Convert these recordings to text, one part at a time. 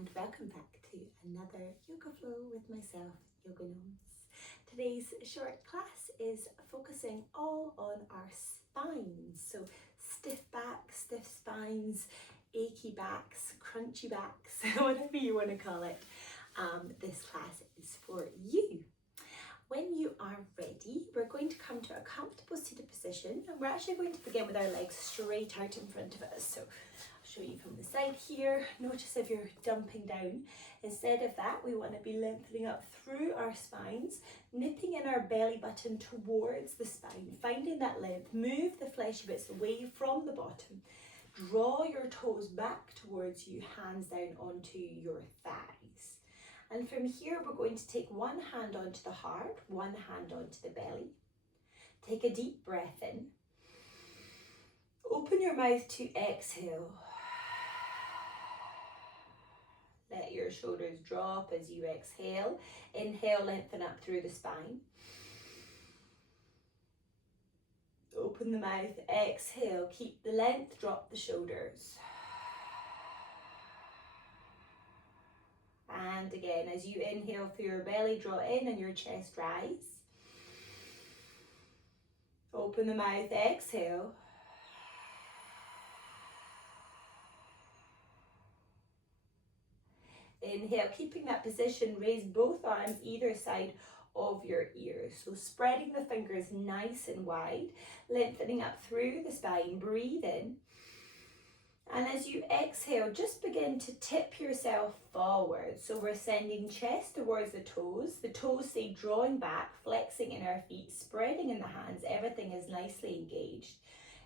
and welcome back to another yoga flow with myself, Yoga Gnomes. Today's short class is focusing all on our spines, so stiff backs, stiff spines, achy backs, crunchy backs, whatever you want to call it. This class is for you. When you are ready, we're going to come to a comfortable seated position, and we're actually going to begin with our legs straight out in front of us. So I'll show you from the side here. Notice if you're dumping down. Instead of that, we want to be lengthening up through our spines, nipping in our belly button towards the spine, finding that length. Move the fleshy bits away from the bottom. Draw your toes back towards you, hands down onto your thighs. And from here, we're going to take one hand onto the heart, one hand onto the belly. Take a deep breath in. Open your mouth to exhale. Let your shoulders drop as you exhale. Inhale, lengthen up through the spine. Open the mouth, exhale. Keep the length, drop the shoulders. And again, as you inhale through your belly, draw in and your chest rise. Open the mouth, exhale. Inhale, keeping that position, raise both arms either side of your ears. So spreading the fingers nice and wide, lengthening up through the spine, breathe in. And as you exhale, just begin to tip yourself forward. So we're sending chest towards the toes stay drawing back, flexing in our feet, spreading in the hands, everything is nicely engaged.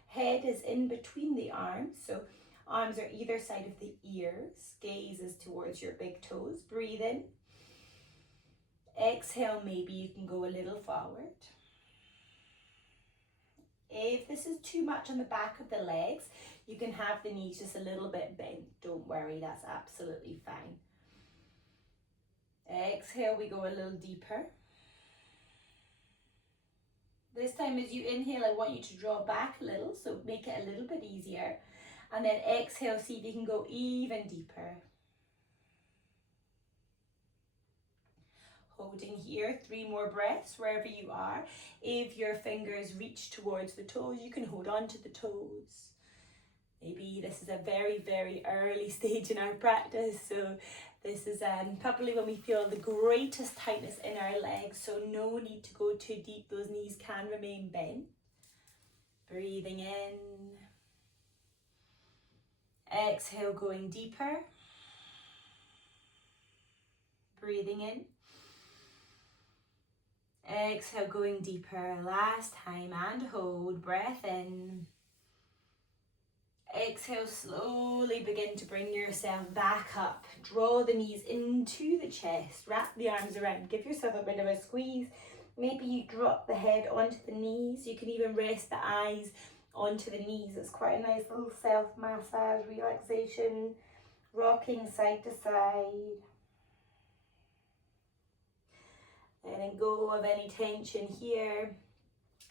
Head is in between the arms, so arms are either side of the ears, gaze is towards your big toes, breathe in. Exhale, maybe you can go a little forward. If this is too much on the back of the legs, you can have the knees just a little bit bent. Don't worry, that's absolutely fine. Exhale, we go a little deeper. This time as you inhale, I want you to draw back a little, so make it a little bit easier. And then exhale, see if you can go even deeper. Holding here, 3 more breaths wherever you are. If your fingers reach towards the toes, you can hold on to the toes. Maybe this is a very, very early stage in our practice, so this is probably when we feel the greatest tightness in our legs, so no need to go too deep. Those knees can remain bent. Breathing in. Exhale, going deeper. Breathing in. Exhale, going deeper. Last time, and hold. Breath in. Exhale, slowly begin to bring yourself back up. Draw the knees into the chest. Wrap the arms around. Give yourself a bit of a squeeze. Maybe you drop the head onto the knees. You can even rest the eyes onto the knees. It's quite a nice little self-massage, relaxation, rocking side to side. Letting go of any tension here.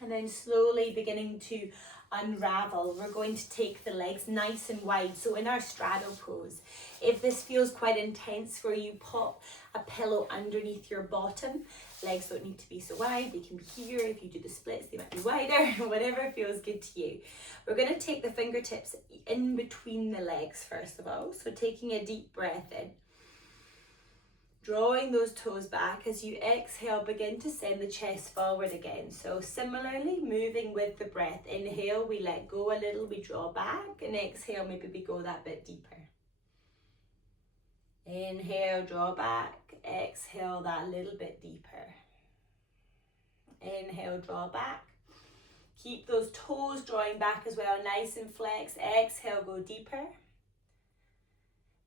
And then slowly beginning to unravel. We're going to take the legs nice and wide. So in our straddle pose, if this feels quite intense for you, pop a pillow underneath your bottom. Legs don't need to be so wide. They can be here. If you do the splits, they might be wider. Whatever feels good to you. We're going to take the fingertips in between the legs first of all. So taking a deep breath in. Drawing those toes back. As you exhale, begin to send the chest forward again. So similarly, moving with the breath. Inhale, we let go a little, we draw back. And exhale, maybe we go that bit deeper. Inhale, draw back. Exhale, that little bit deeper. Inhale, draw back. Keep those toes drawing back as well, nice and flexed. Exhale, go deeper.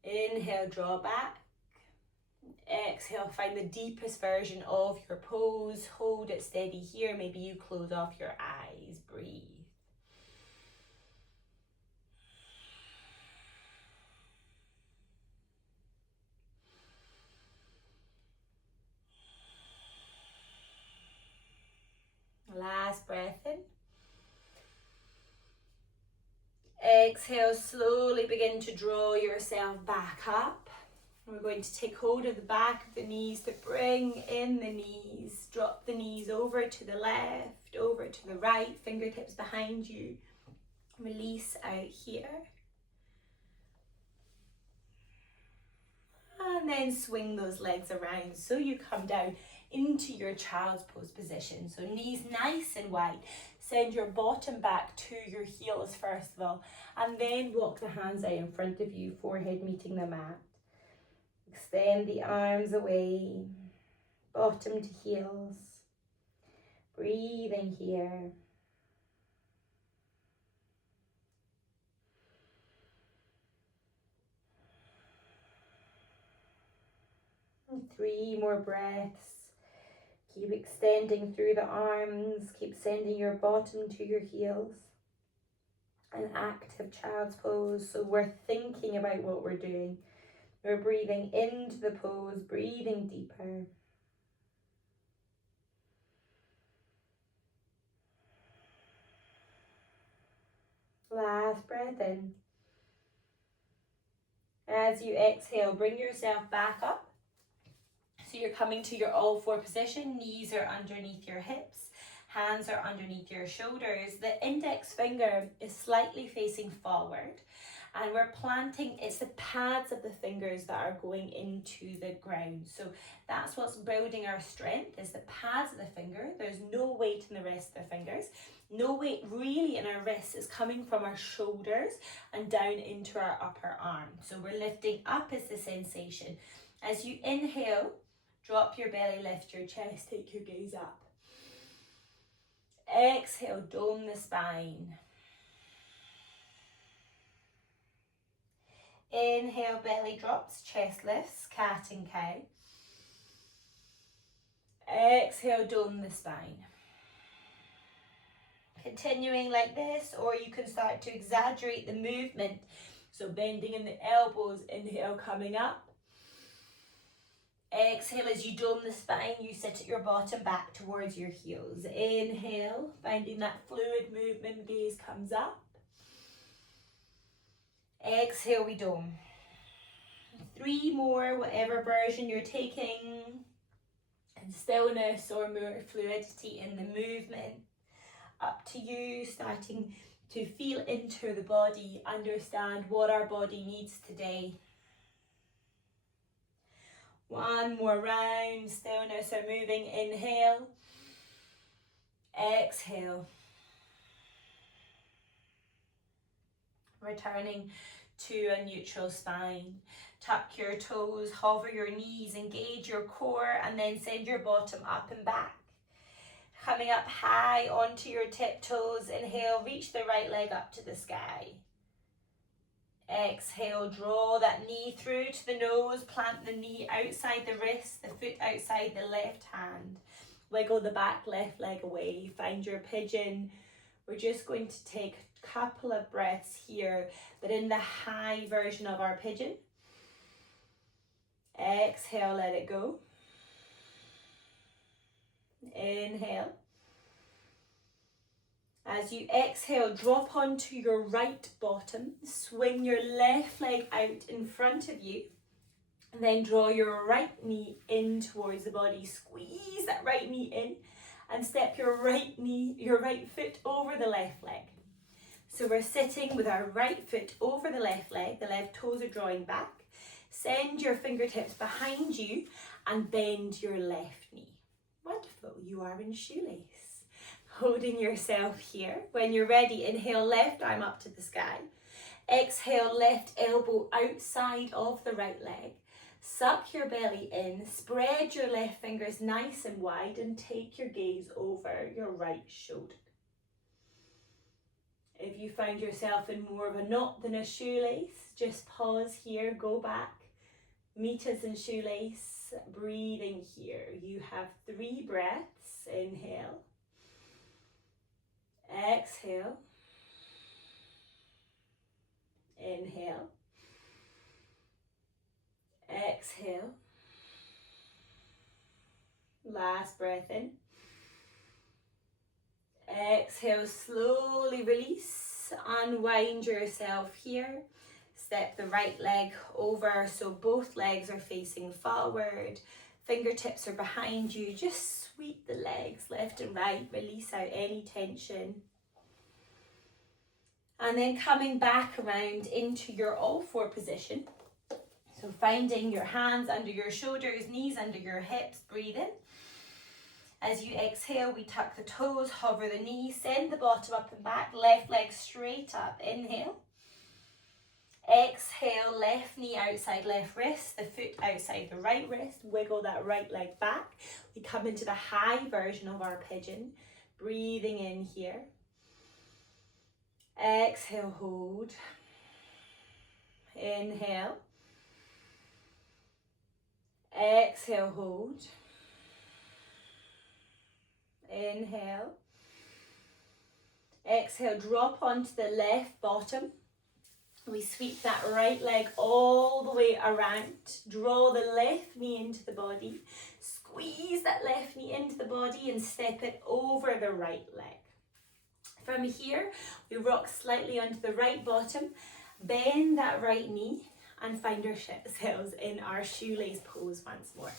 Inhale, draw back. Exhale, find the deepest version of your pose. Hold it steady here. Maybe you close off your eyes. Breathe. Last breath in. Exhale, slowly begin to draw yourself back up. We're going to take hold of the back of the knees to bring in the knees. Drop the knees over to the left, over to the right, fingertips behind you. Release out here. And then swing those legs around so you come down into your child's pose position. So knees nice and wide. Send your bottom back to your heels first of all, and then walk the hands out in front of you, forehead meeting the mat. Extend the arms away, bottom to heels. Breathing here. And 3 more breaths. Keep extending through the arms. Keep sending your bottom to your heels. An active child's pose. So we're thinking about what we're doing. We're breathing into the pose, breathing deeper. Last breath in. As you exhale, bring yourself back up. So you're coming to your all 4 position. Knees are underneath your hips. Hands are underneath your shoulders. The index finger is slightly facing forward. And we're planting, it's the pads of the fingers that are going into the ground. So that's what's building our strength, is the pads of the finger. There's no weight in the rest of the fingers. No weight really in our wrists. Is coming from our shoulders and down into our upper arm. So we're lifting up is the sensation. As you inhale, drop your belly, lift your chest, take your gaze up. Exhale, dome the spine. Inhale, belly drops, chest lifts, cat and cow. Exhale, dome the spine. Continuing like this, or you can start to exaggerate the movement. So bending in the elbows, inhale, coming up. Exhale, as you dome the spine, you sit at your bottom back towards your heels. Inhale, finding that fluid movement, gaze comes up. Exhale, we dome. 3 more, whatever version you're taking. And stillness or more fluidity in the movement. Up to you, starting to feel into the body, understand what our body needs today. 1 more round, stillness or moving. Inhale. Exhale. Returning to a neutral spine. Tuck your toes, hover your knees, engage your core, and then send your bottom up and back. Coming up high onto your tiptoes. Inhale, reach the right leg up to the sky. Exhale, draw that knee through to the nose, plant the knee outside the wrist, the foot outside the left hand. Wiggle the back left leg away, find your pigeon. We're just going to take a couple of breaths here, but in the high version of our pigeon. Exhale, let it go. Inhale. As you exhale, drop onto your right bottom, swing your left leg out in front of you, and then draw your right knee in towards the body. Squeeze that right knee in and step your right foot over the left leg. So we're sitting with our right foot over the left leg, the left toes are drawing back. Send your fingertips behind you and bend your left knee. Wonderful, you are in shoelace. Holding yourself here. When you're ready, inhale, left arm up to the sky. Exhale, left elbow outside of the right leg. Suck your belly in, spread your left fingers nice and wide and take your gaze over your right shoulder. If you find yourself in more of a knot than a shoelace, just pause here, go back. Meet us in shoelace, breathing here. You have 3 breaths. Inhale. Exhale. Inhale. Exhale. Last breath in. Exhale, slowly release. Unwind yourself here. Step the right leg over so both legs are facing forward. Fingertips are behind you. Just sweep the legs left and right. Release out any tension. And then coming back around into your all four position. So finding your hands under your shoulders, knees under your hips, breathe in. As you exhale, we tuck the toes, hover the knees, send the bottom up and back, left leg straight up, inhale. Exhale, left knee outside left wrist, the foot outside the right wrist, wiggle that right leg back. We come into the high version of our pigeon, breathing in here. Exhale, hold. Inhale. Exhale, hold. Inhale. Exhale, drop onto the left bottom. We sweep that right leg all the way around. Draw the left knee into the body. Squeeze that left knee into the body and step it over the right leg. From here, we rock slightly onto the right bottom. Bend that right knee and find ourselves in our shoelace pose once more.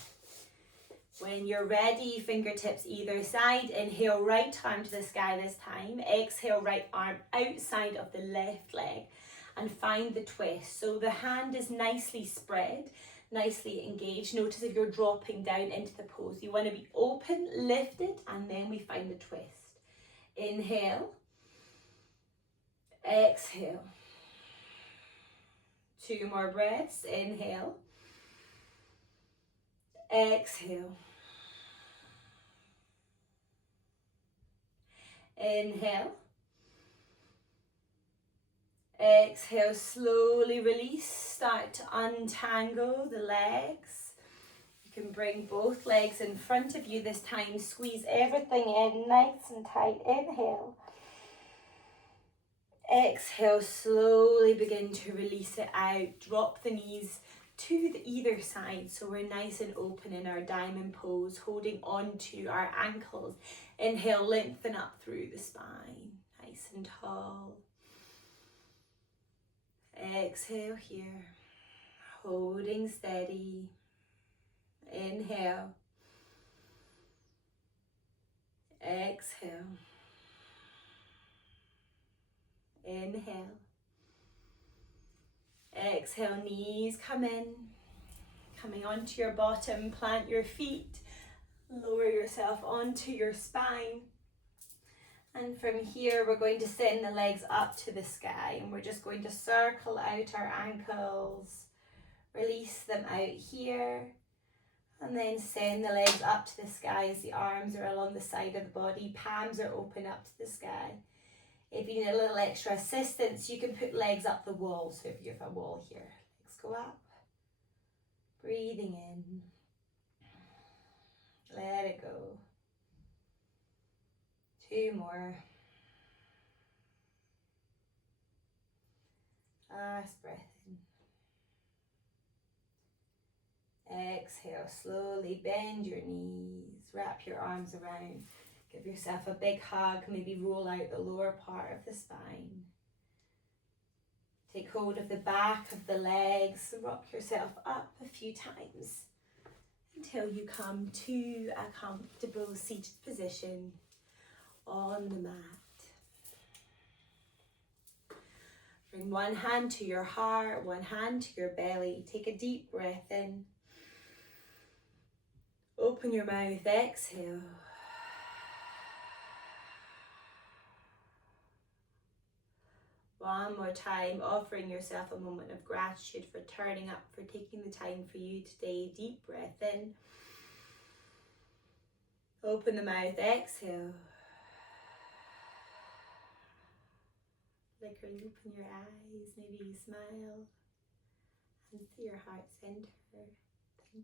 When you're ready, fingertips either side. Inhale, right arm to the sky this time. Exhale, right arm outside of the left leg. And find the twist. So the hand is nicely spread, nicely engaged. Notice if you're dropping down into the pose. You want to be open, lifted, and then we find the twist. Inhale. Exhale. 2 more breaths. Inhale. Exhale. Inhale. Exhale, slowly release. Start to untangle the legs. You can bring both legs in front of you this time. Squeeze everything in nice and tight. Inhale. Exhale, slowly begin to release it out. Drop the knees to either side so we're nice and open in our diamond pose, holding on to our ankles. Inhale, lengthen up through the spine, nice and tall. Exhale here, holding steady. Inhale. Exhale. Inhale. Exhale, knees come in. Coming onto your bottom, plant your feet. Lower yourself onto your spine. And from here, we're going to send the legs up to the sky. And we're just going to circle out our ankles. Release them out here. And then send the legs up to the sky as the arms are along the side of the body. Palms are open up to the sky. If you need a little extra assistance, you can put legs up the wall. So if you have a wall here, legs go up. Breathing in. Let it go. 2 more. Last breath in. Exhale, slowly bend your knees, wrap your arms around. Give yourself a big hug, maybe roll out the lower part of the spine. Take hold of the back of the legs, rock yourself up a few times until you come to a comfortable seated position on the mat. Bring one hand to your heart, one hand to your belly. Take a deep breath in. Open your mouth, exhale. One more time, offering yourself a moment of gratitude for turning up, for taking the time for you today. Deep breath in. Open the mouth, exhale. Flicker, open your eyes, maybe you smile and see your heart center. Thank you.